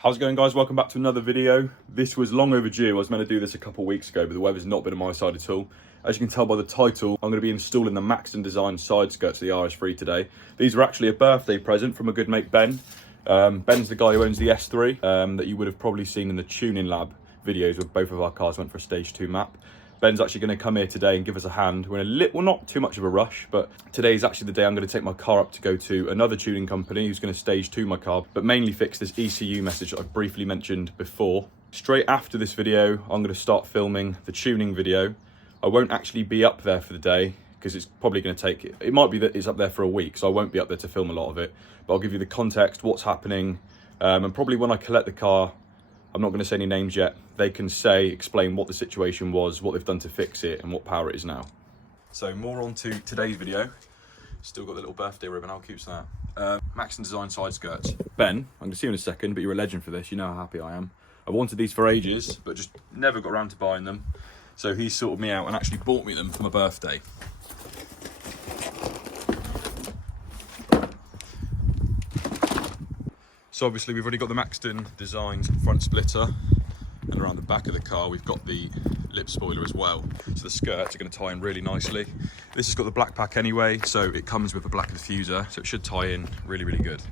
How's it going, guys? Welcome back to another video. This was long overdue. I was meant to do this a couple of weeks ago, but the weather's not been on my side at all. As you can tell by the title, I'm going to be installing the Maxton design side skirts of the RS3 today. These were actually a birthday present from a good mate, Ben. Ben's the guy who owns the S3 that you would have probably seen in the tuning lab videos where both of our cars went for a stage 2 map. Ben's actually going to come here today and give us a hand. We're in a little, well, not too much of a rush, but today is actually the day I'm going to take my car up to go to another tuning company who's going to stage 2 my car, but mainly fix this ECU message that I briefly mentioned before. Straight after this video, I'm going to start filming the tuning video. I won't actually be up there for the day because it's probably going to take, it might be that it's up there for a week, so I won't be up there to film a lot of it, but I'll give you the context, what's happening, and probably when I collect the car, I'm not going to say any names yet. They can explain what the situation was, what they've done to fix it, and what power it is now. So more on to today's video. Still got the little birthday ribbon, how cute's that? Maxton design side skirts. Ben, I'm going to see you in a second, but you're a legend for this. You know how happy I am. I wanted these for ages, but just never got around to buying them. So he sorted me out and actually bought me them for my birthday. So obviously we've already got the Maxton designed front splitter, and around the back of the car we've got the lip spoiler as well. So the skirts are going to tie in really nicely. This has got the black pack anyway, so it comes with a black diffuser, so it should tie in really, really good.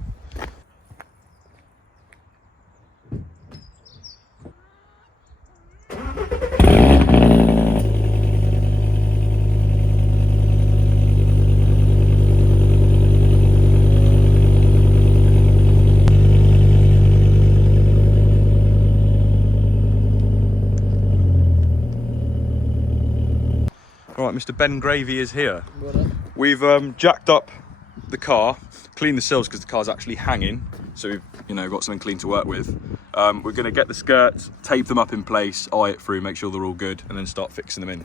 Right, Mr. Ben Gravy is here. We've jacked up the car, cleaned the sills because the car's actually hanging, so we've got something clean to work with. We're going to get the skirts, tape them up in place, eye it through, make sure they're all good, and then start fixing them in.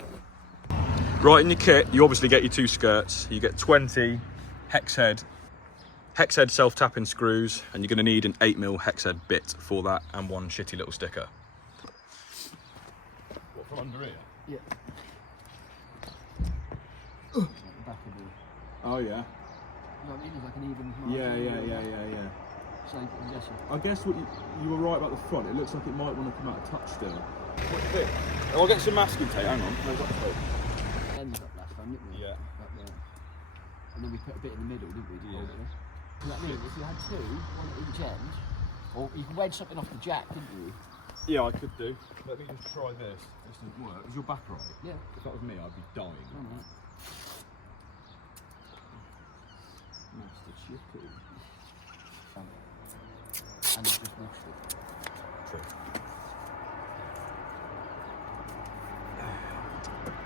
Right, in your kit, you obviously get your 2 skirts. You get 20 hex head self-tapping screws, and you're going to need an 8mm hex head bit for that, and one shitty little sticker. What, from under here? Yeah. Oh yeah. No, it is like an even mark. Yeah. So I'm guessing. I guess what you were right about the front. It looks like it might want to come out of touch still. What do you think? I'll get some masking tape. Hang on. Where's that tape? Ends up last time, didn't we? Yeah. Like that. And then we put a bit in the middle, didn't we? Yeah. You know what I mean? If you had 2, one at each end, or you can wedge something off the jack, didn't you? Yeah, I could do. Let me just try this. This doesn't work. Is your back right? Yeah. If that was me, I'd be dying. Alright. Master chicken. And it's just washed it. True.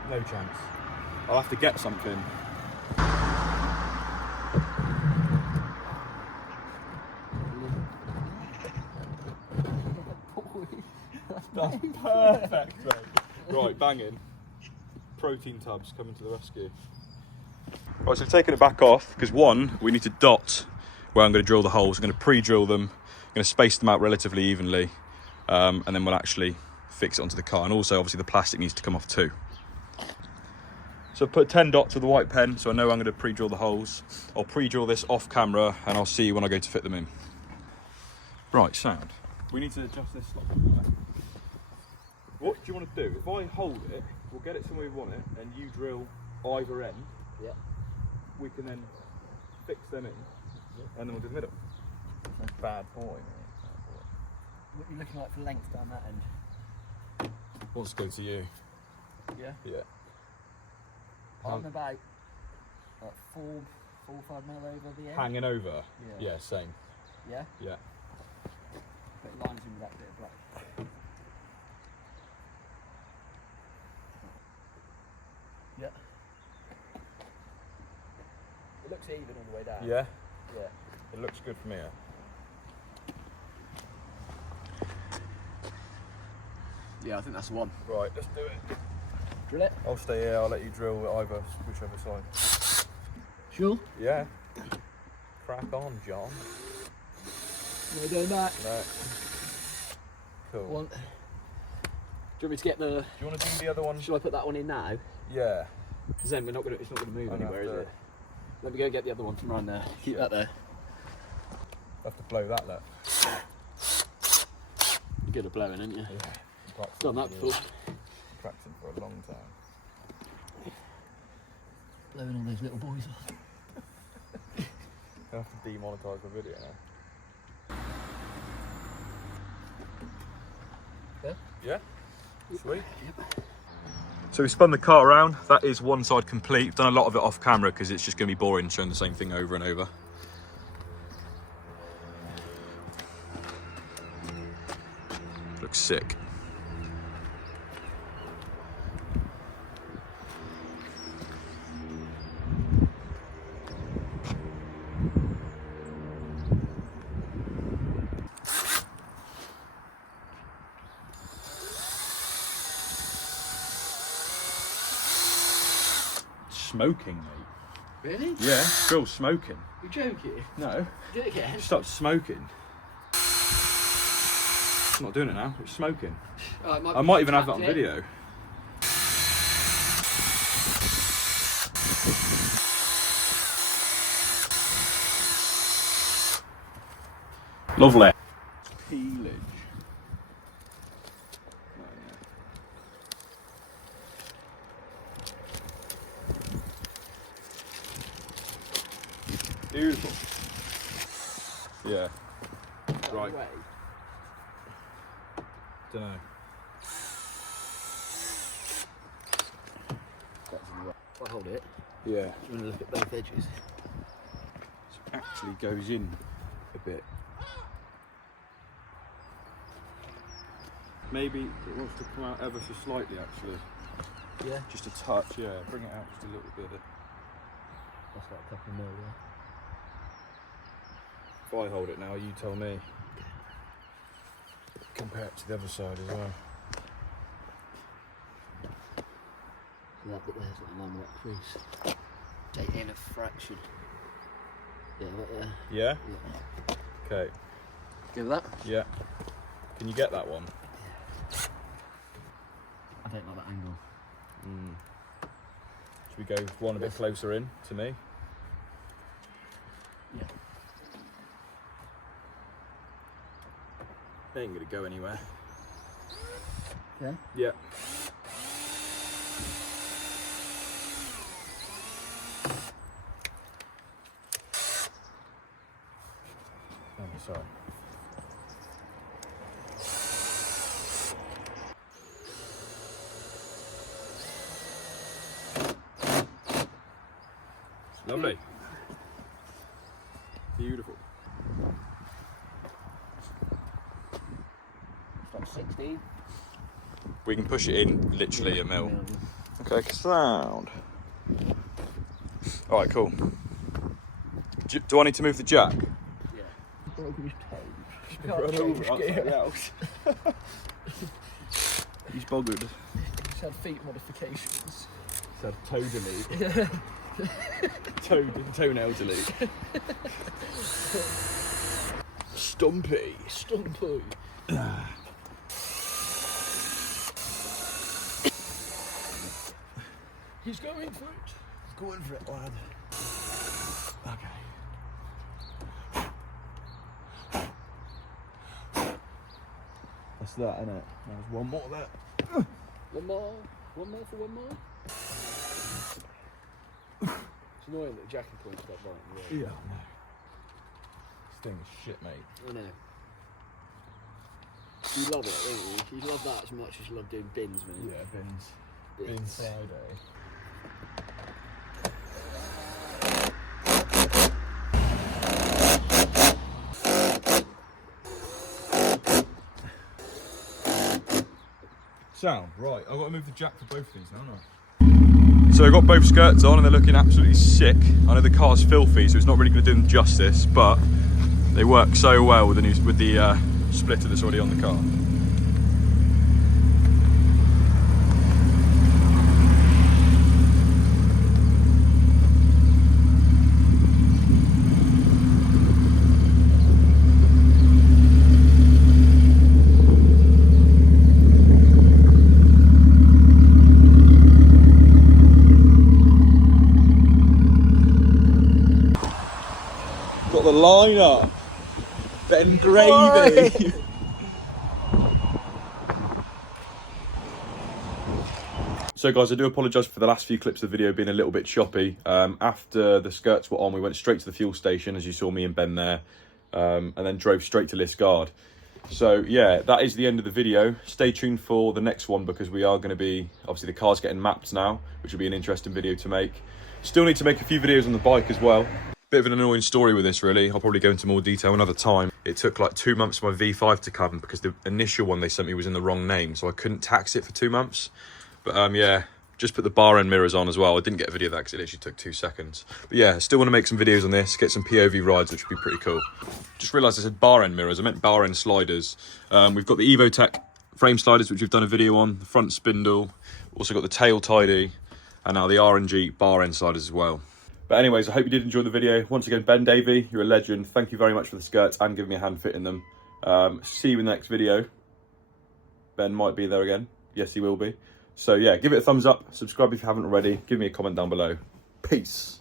No chance. I'll have to get something. That's perfect, mate. Right, banging. Protein tubs coming to the rescue. Right, so we've taken it back off because one, we need to dot where I'm going to drill the holes. I'm going to pre-drill them, I'm going to space them out relatively evenly, and then we'll actually fix it onto the car. And also, obviously, the plastic needs to come off too. So I've put 10 dots with a white pen, so I know I'm going to pre-drill the holes. I'll pre-drill this off camera, and I'll see you when I go to fit them in. Right, sound. We need to adjust this slot. What do you want to do? If I hold it, we'll get it somewhere we want it, and you drill either end. Yeah. We can then fix them in, and then we'll do the middle. Bad boy, mate. What are you looking like for length down that end? Let's go to you. Yeah? Yeah. I'm about 4 or 5 mil over the end. Hanging over? Yeah. Yeah, same. Yeah? Yeah. Put lines in with that bit of black. Yeah. It looks even all the way down. Yeah? Yeah. It looks good from here. Yeah, I think that's the one. Right, let's do it. Drill it? I'll stay here, I'll let you drill whichever side. Sure? Yeah. Crack on, John. We're doing that. No. Cool. One. Do you want me to get the... Do you want to do the other one? Should I put that one in now? Yeah. Because then it's not going to move I'm anywhere, is to... it? Let me go get the other one from around there. Keep that there. I have to blow that, look. good at blowing, aren't you? Yeah. Done that before. Practicing for a long time. Blowing all those little boys off. I have to demonetise the video now. Yeah? Yeah? Sweet. Yep. So we spun the car around. That is one side complete. We've done a lot of it off camera because it's just going to be boring showing the same thing over and over. Looks sick. Smoking, mate. Really? Yeah, Phil's smoking. You're joking? No, Do it again. stop smoking. I'm not doing it now. It's smoking. I might even have that on video. Lovely. Peelage. Beautiful. Yeah. Right. Don't know. I'll hold it. Yeah. I'm going to look at both edges. It actually goes in a bit. Maybe it wants to come out ever so slightly, actually. Yeah? Just a touch, yeah. Bring it out just a little bit. That's like a couple of mil, yeah. If I hold it now, you tell me. Compare it to the other side as well. That bit there's like along that crease. Take in a fraction. Yeah, that, Yeah? yeah. Okay. Give that. Yeah. Can you get that one? I don't like that angle. Should we go one a bit closer in to me? Yeah. They ain't gonna go anywhere. Yeah? Yeah. Oh, sorry. Lovely. Beautiful. Like 16. We can push it in literally a mil. Okay, sound. Alright, cool. Do I need to move the jack? Yeah. Broken his toe. Run over outside the house. He's boggered. He's had feet modifications. He's had toe delete. Toenail delete. Stumpy. Stumpy. He's going for it. He's going for it, lad. Okay. That's that, innit? There's one more there. One more. One more for one more. It's annoying that the jacking point's got right. Yeah, I know. This thing is shit, mate. I know. You love it, don't you? You love that as much as you love doing bins, man. Yeah, bins. Bins. Bins Friday. Sound, right. I've got to move the jack for both of these now, haven't I? So I've got both skirts on and they're looking absolutely sick. I know the car's filthy, so it's not really going to do them justice, but they work so well with the splitter that's already on the car. Got the line up. Then gravy. So guys, I do apologise for the last few clips of the video being a little bit choppy. After the skirts were on, we went straight to the fuel station, as you saw me and Ben there, and then drove straight to Liskeard. So yeah, that is the end of the video. Stay tuned for the next one, because we are going to be, obviously the car's getting mapped now, which will be an interesting video to make. Still need to make a few videos on the bike as well. Bit of an annoying story with this, really. I'll probably go into more detail another time. It took like 2 months for my V5 to come, because the initial one they sent me was in the wrong name, so I couldn't tax it for 2 months. But yeah, just put the bar end mirrors on as well. I didn't get a video of that because it literally took 2 seconds. But yeah, still want to make some videos on this, get some POV rides, which would be pretty cool. Just realised I said bar end mirrors, I meant bar end sliders. We've got the Evotech frame sliders, which we've done a video on, the front spindle, also got the tail tidy, and now the R&G bar end sliders as well. But anyways, I hope you did enjoy the video. Once again, Ben Davey, you're a legend. Thank you very much for the skirts and giving me a hand fitting them. See you in the next video. Ben might be there again. Yes, he will be. So yeah, give it a thumbs up, subscribe if you haven't already, give me a comment down below. Peace.